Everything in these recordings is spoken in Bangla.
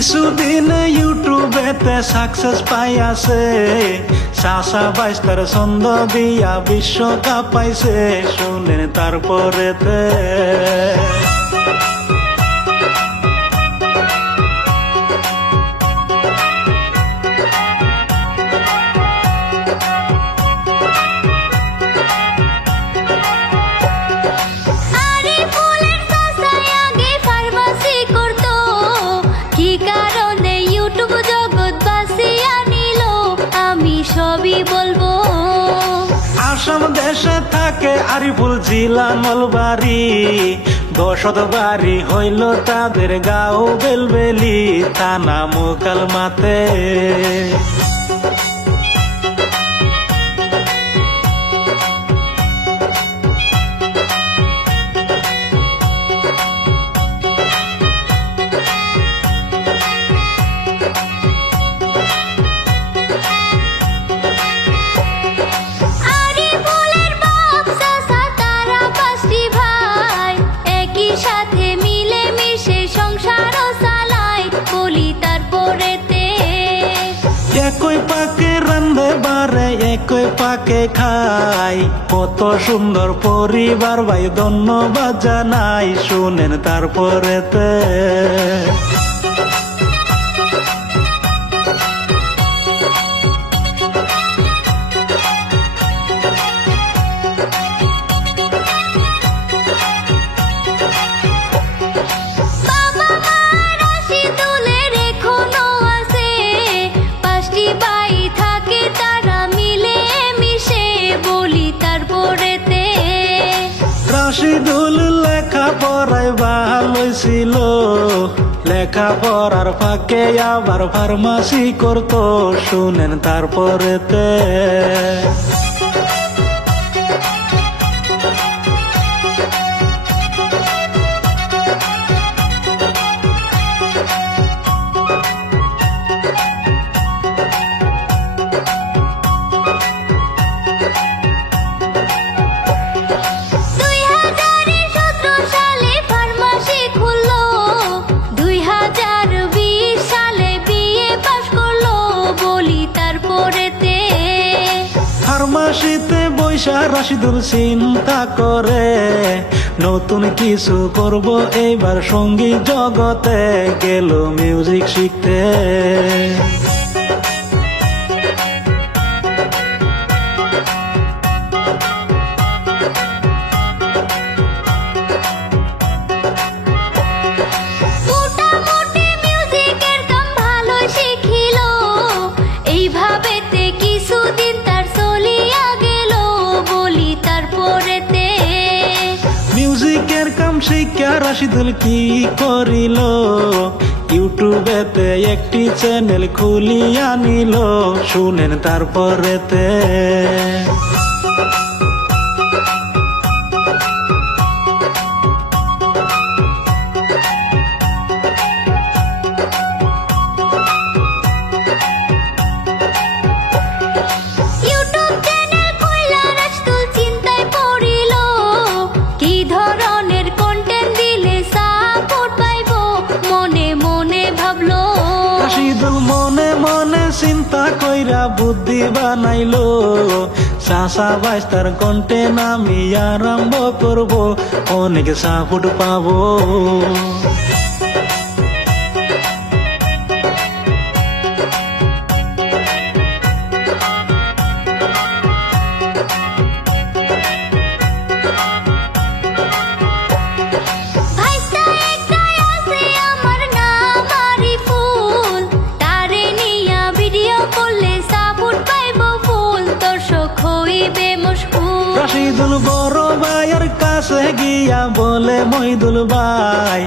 কিছুদিন ইউটিউবেতে সাকসেস পাই আছে, চাচা বাইস্তার ছন্দ দিয়া বিশ্বকাপ পাইছে, শুনেন তারপরেতে সবই বলবো। আসাম দেশে থাকে আরিফুল জিলা নলবাড়ি, দশদ বাড়ি হইল তাদের গাঁও বেলবেলি, থানা মোকালমাতে। একই পাকে রান্ধে বারে একই পাকে খাই, কত সুন্দর পরিবার ভাই ধন্যবাদ জানাই, শুনেন তারপরেতে রাশিদুল লেখাপড়ায় ভালো ছিল, লেখাপড়ার ফাঁকে আবার ফার্মাসি করতো, শুনেন তারপরেতে ফার্মাসিতে বৈশা রাশিদুল চিন্তা করে, নতুন কিছু করব এইবার সঙ্গীত জগতে, গেল মিউজিক শিখতে। মিউজিকের কাম শিক্ষা রাশিদুল কি করিল, ইউটিউবেতে একটি চ্যানেল খুলিয়া নিল, শুনেন তারপরেতে মনে মনে চিন্তা কইরা বুদ্ধি বানাইলো, চাচা বাইস্তার কন্টেন্ট আমি আরম্ভ করব, অনেক সাপোর্ট পাবো। রাশিদুল বড় ভাইয়ের কাছে গিয়া বলে, মহিদুল ভাই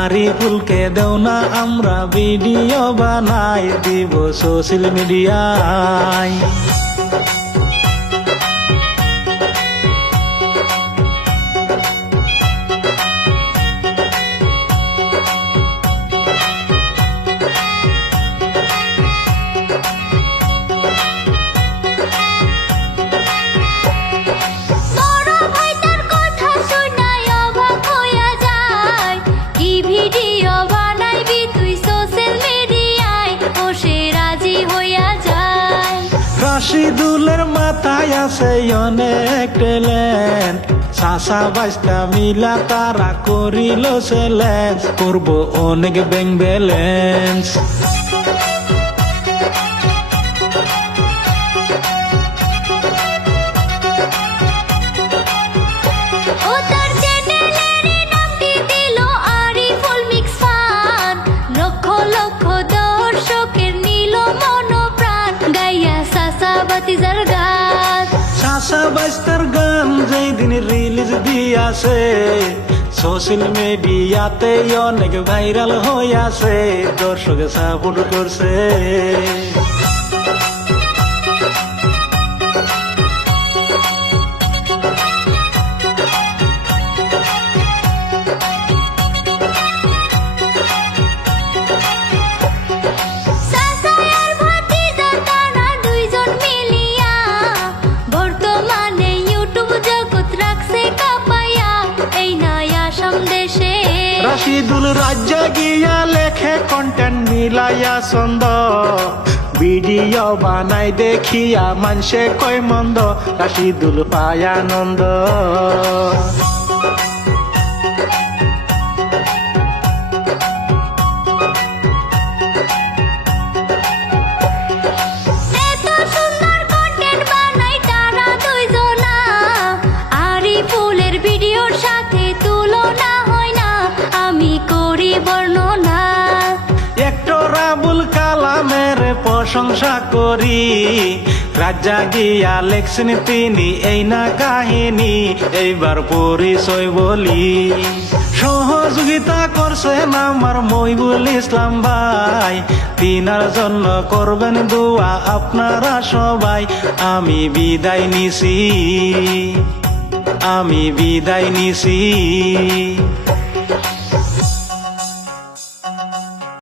আরিফুলকে দেও না আমরা ভিডিও বানাই, দিব সোশ্যাল মিডিয়ায়। ভিডিও বানাইবি তুই সোশ্যাল মিডিয়া রাশিদুলের মাথায় আছে অনেক ট্যালেন্ট, চাচা বাইস্তা মিলা তারা করিল চ্যালেঞ্জ, করব অনেক ব্যাংক ব্যালেন্স। চাচা বাইস্তার গান যেই দিন রিলিজ দিয়াছে, সোশ্যাল মিডিয়াতে অনেক ভাইরাল হইয়াছে, দর্শকে সাপোর্ট করছে। রাশিদুল রাজ্য গিয়া লেখে কন্টেন্ট মিলাইয়া ছন্দ, ভিডিও বানাই দেখিয়া মানসে কয় মন্দ, রাশিদুল পায় আনন্দ। আবুল কালামের প্রশংসা করি, রাজা গিয়া লেখছেন তিনি এই না কাহিনী, এইবার পরিচয় বলি। সহযোগিতা করছেন আমার মহিবুল ইসলাম ভাই, তিনার জন্য করবেন দোয়া আপনারা সবাই। আমি বিদায় নিছি, আমি বিদায় নিছি।